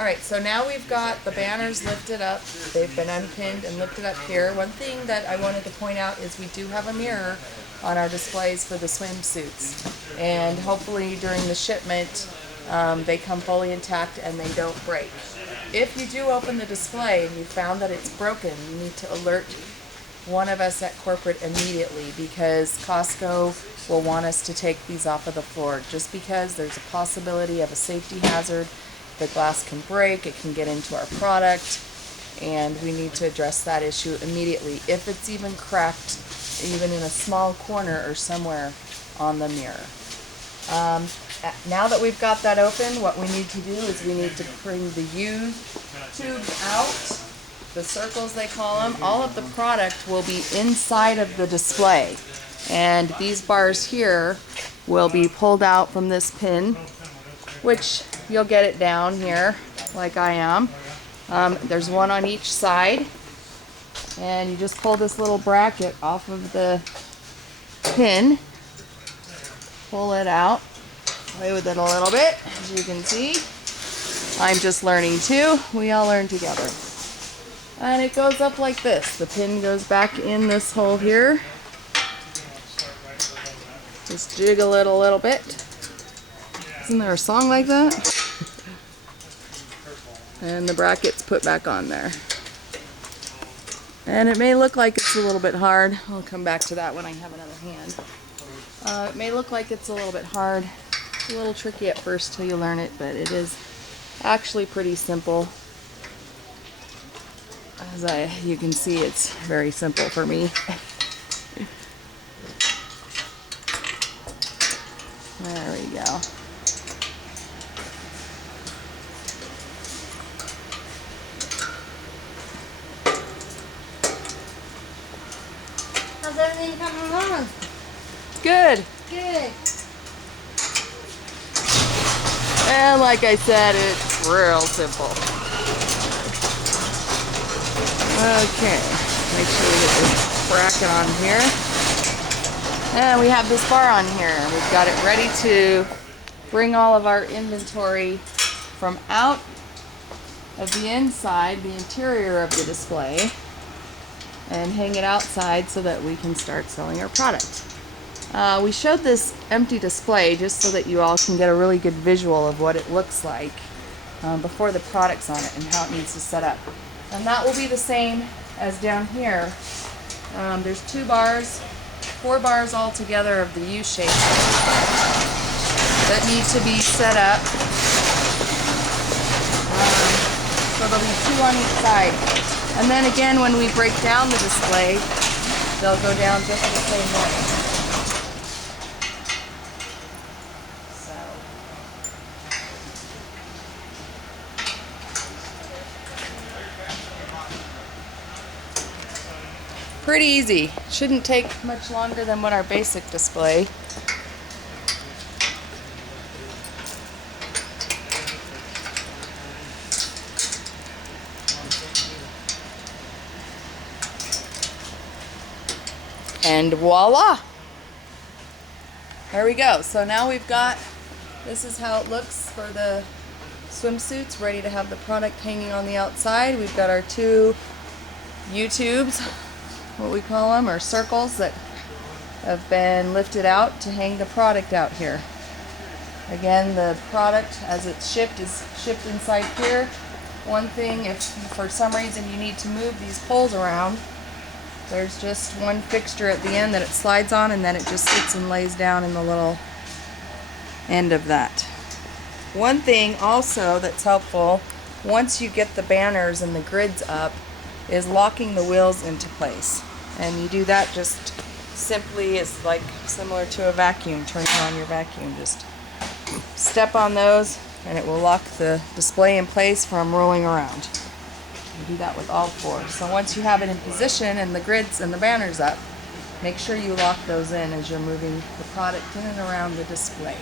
Alright, so now we've got the banners lifted up. They've been unpinned and lifted up here. One thing that I wanted to point out is we do have a mirror on our displays for the swimsuits. And hopefully during the shipment, they come fully intact and they don't break. If you do open the display and you found that it's broken, you need to alert one of us at corporate immediately, because Costco will want us to take these off of the floor, just because there's a possibility of a safety hazard. The glass can break, it can get into our product, and we need to address that issue immediately. If it's even cracked, even in a small corner or somewhere on the mirror. Now that we've got that open, what we need to do is we need to bring the U tube out, the circles they call them. All of the product will be inside of the display, and these bars here will be pulled out from this pin, which you'll get it down here like I am. There's one on each side, and you just pull this little bracket off of the pin, pull it out, play with it a little bit. As you can see, I'm just learning too. We all learn together. And it goes up like this. The pin goes back in this hole here. Just jiggle it a little bit. Isn't there a song like that? And the bracket's put back on there. And it may look like it's a little bit hard. I'll come back to that when I have another hand. It may look like it's a little bit hard. It's a little tricky at first till you learn it, but it is actually pretty simple. As you can see, it's very simple for me. There we go. How's everything coming along? Good. Good. And like I said, it's real simple. Okay, make sure we get this bracket on here. And we have this bar on here. We've got it ready to bring all of our inventory from out of the inside, the interior of the display, and hang it outside so that we can start selling our product. We showed this empty display just so that you all can get a really good visual of what it looks like before the product's on it and how it needs to set up. And that will be the same as down here. There's 2 bars, 4 bars all together of the U shape that need to be set up. So there'll be 2 on each side. And then again, when we break down the display, they'll go down just the same way. Pretty easy. Shouldn't take much longer than what our basic display. And voila! There we go. So now we've got, this is how it looks for the swimsuits, ready to have the product hanging on the outside. We've got our 2 U-tubes, what we call them, or circles, that have been lifted out to hang the product out here. Again, the product as it's shipped is shipped inside here. One thing, if for some reason you need to move these poles around, there's just one fixture at the end that it slides on, and then it just sits and lays down in the little end of that. One thing also that's helpful, once you get the banners and the grids up, is locking the wheels into place. And you do that just simply, it's like similar to a vacuum, turning on your vacuum. Just step on those and it will lock the display in place from rolling around. You do that with all 4. So once you have it in position and the grids and the banners up, make sure you lock those in as you're moving the product in and around the display.